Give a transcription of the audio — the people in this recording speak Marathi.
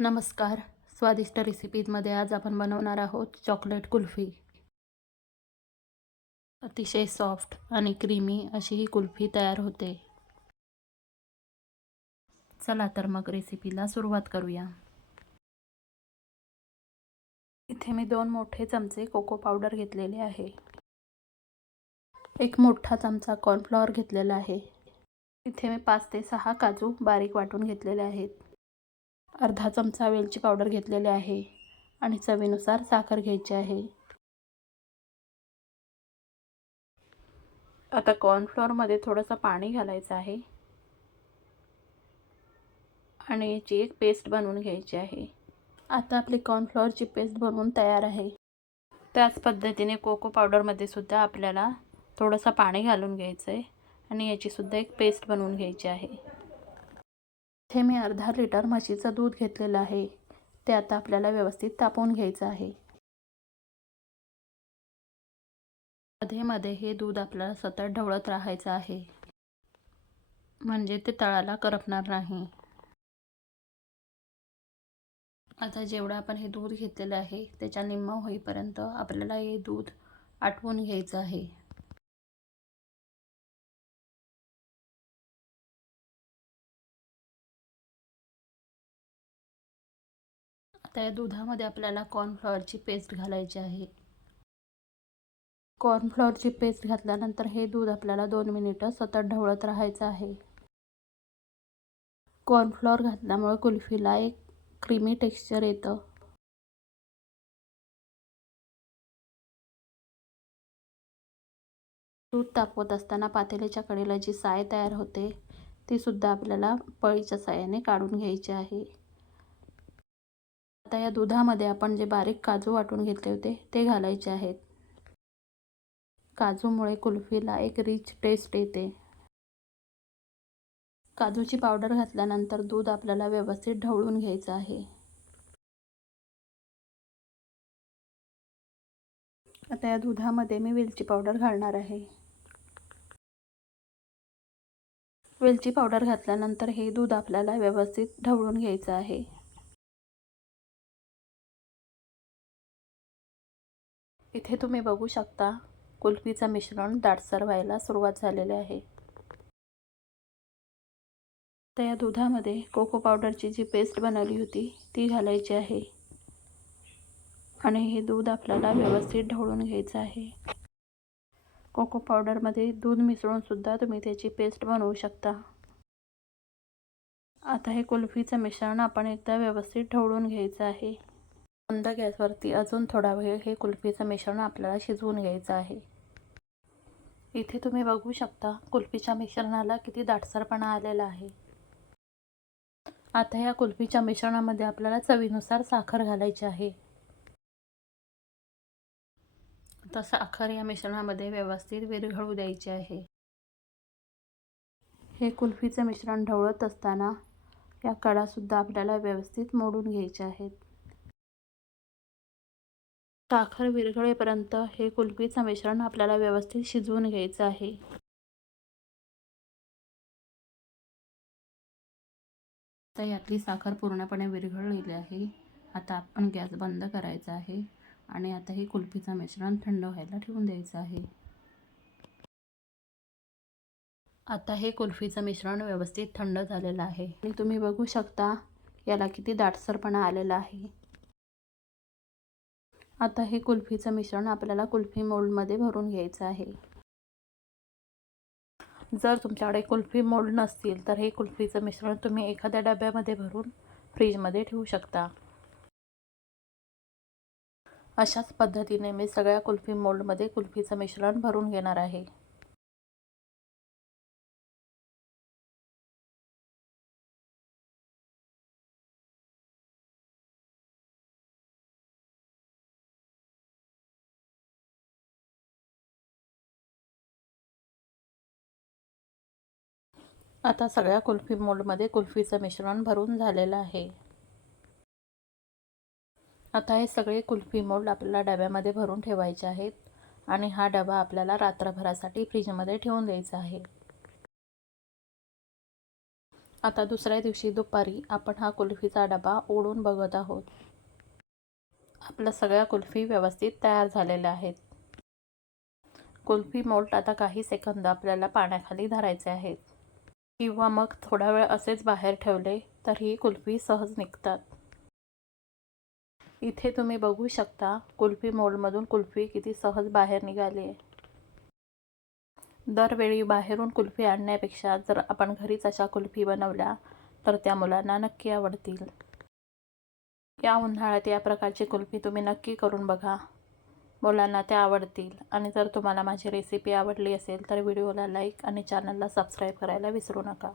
नमस्कार. स्वादिष्ट रेसिपीजमध्ये आज आपण बनवणार आहोत चॉकलेट कुल्फी. अतिशय सॉफ्ट आणि क्रीमी अशी ही कुल्फी तयार होते. चला तर मग रेसिपीला सुरुवात करूया. इथे मी 2 मोठे चमचे कोको पावडर घेतलेले आहे. 1 मोठा चमचा कॉर्नफ्लॉवर घेतलेला आहे. इथे मी 5 ते 6 काजू बारीक वाटून घेतलेले आहेत. अर्धा चमचा वेलची पावडर घेतलेले आहे आणि चवीनुसार साखर घ्यायची आहे. आता कॉर्नफ्लॉवरमध्ये थोडंसं पाणी घालायचं आहे आणि याची एक पेस्ट बनवून घ्यायची आहे. आता आपली कॉर्नफ्लॉवरची पेस्ट बनवून तयार आहे. त्याच पद्धतीने कोको पावडरमध्ये सुद्धा आपल्याला थोडंसं पाणी घालून घ्यायचं आहे आणि याची सुद्धा एक पेस्ट बनवून घ्यायची आहे. इथे मी अर्धा लिटर म्हशीचं दूध घेतलेलं आहे. ते आता आपल्याला व्यवस्थित तापवून घ्यायचं आहे. मध्ये हे दूध आपल्याला सतत ढवळत राहायचं आहे, म्हणजे ते तळाला करपणार नाही. आता जेवढं आपण हे दूध घेतलेलं आहे त्याच्या निम्मा होईपर्यंत आपल्याला हे दूध आटवून घ्यायचं आहे. आता या दुधामध्ये आपल्याला कॉर्नफ्लॉवरची पेस्ट घालायची आहे. कॉर्नफ्लॉवरची पेस्ट घातल्यानंतर हे दूध आपल्याला 2 मिनिटं सतत ढवळत राहायचं आहे. कॉर्नफ्लॉवर घातल्यामुळे कुल्फीला एक क्रीमी टेक्स्चर येतं. दूध तापवत असताना पातेल्याच्या कडेला जी साय तयार होते ती सुद्धा आपल्याला पळीच्या साहाय्याने काढून घ्यायची आहे. आता या दुधामध्ये आपण जे बारीक काजू वाटून घेतले होते ते घालायचे आहेत. काजूमुळे कुल्फीला एक रिच टेस्ट येते. काजूची पावडर घातल्यानंतर दूध आपल्याला व्यवस्थित ढवळून घ्यायचं आहे. आता या दुधामध्ये मी वेलची पावडर घालणार आहे. वेलची पावडर घातल्यानंतर हे दूध आपल्याला व्यवस्थित ढवळून घ्यायचं आहे. इथे तुम्ही बघू शकता कुल्फीचं मिश्रण दाटसर व्हायला सुरुवात झालेली आहे. तर या दुधामध्ये कोको पावडरची जी पेस्ट बनवली होती ती घालायची आहे आणि हे दूध आपल्याला व्यवस्थित ढवळून घ्यायचं आहे. कोको पावडरमध्ये दूध मिसळून सुद्धा तुम्ही त्याची पेस्ट बनवू शकता. आता हे कुल्फीचं मिश्रण आपण एकदा व्यवस्थित ढवळून घ्यायचं आहे. मंद गॅसवरती अजून थोडा वेळ हे कुल्फीचं मिश्रण आपल्याला शिजवून घ्यायचं आहे. इथे तुम्ही बघू शकता कुल्फीच्या मिश्रणाला किती दाटसरपणा आलेला आहे. आता या कुल्फीच्या मिश्रणामध्ये आपल्याला चवीनुसार साखर घालायची आहे. आता साखर या मिश्रणामध्ये व्यवस्थित विरघळू द्यायची आहे. हे कुल्फीचे मिश्रण ढवळत असताना या कडा सुद्धा आपल्याला व्यवस्थित मोडून घ्यायच्या आहेत. साखर विरघळेपर्यंत हे कुल्फीचं मिश्रण आपल्याला व्यवस्थित शिजवून घ्यायचं आहे. आता यातली साखर पूर्णपणे विरघळलेली आहे. आता आपण गॅस बंद करायचा आहे आणि आता हे कुल्फीचं मिश्रण थंड व्हायला ठेवून द्यायचं आहे. आता हे कुल्फीचं मिश्रण व्यवस्थित थंड झालेलं आहे आणि तुम्ही बघू शकता याला किती दाटसरपणा आलेला आहे. आता हे कुल्फीचं मिश्रण आपल्याला कुल्फी मोल्डमध्ये भरून घ्यायचं आहे. जर तुमच्याकडे कुल्फी मोल्ड नसतील तर हे कुल्फीचं मिश्रण तुम्ही एखाद्या डब्यामध्ये भरून फ्रीजमध्ये ठेवू शकता. अशाच पद्धतीने मी सगळ्या कुल्फी मोल्डमध्ये कुल्फीचं मिश्रण भरून घेणार आहे. आता सगळ्या कुल्फी मोल्डमध्ये कुल्फीचं मिश्रण भरून झालेलं आहे. आता हे सगळे कुल्फी मोल्ड आपल्याला डब्यामध्ये भरून ठेवायचे आहेत आणि हा डबा आपल्याला रात्रभरासाठी फ्रीजमध्ये ठेवून द्यायचा आहे. आता दुसऱ्या दिवशी दुपारी आपण हा कुल्फीचा डबा ओढून बघत आहोत. आपल्या सगळ्या कुल्फी व्यवस्थित तयार झालेल्या आहेत. कुल्फी मोल्ड आता काही सेकंद आपल्याला पाण्याखाली धरायचे आहेत किंवा मग थोडा वेळ असेच बाहेर ठेवले तर ही कुल्फी सहज निघतात. इथे तुम्ही बघू शकता कुल्फी मोल्डमधून कुल्फी किती सहज बाहेर निघाली आहे. दरवेळी बाहेरून कुल्फी आणण्यापेक्षा जर आपण घरीच अशा कुल्फी बनवल्या तर त्या मुलांना नक्की आवडतील. या उन्हाळ्यात या प्रकारची कुल्फी तुम्ही नक्की करून बघा. मुलांना त्या आवडतील. आणि जर तुम्हाला माझी रेसिपी आवडली असेल तर व्हिडिओला लाईक आणि चॅनलला सबस्क्राईब करायला विसरू नका.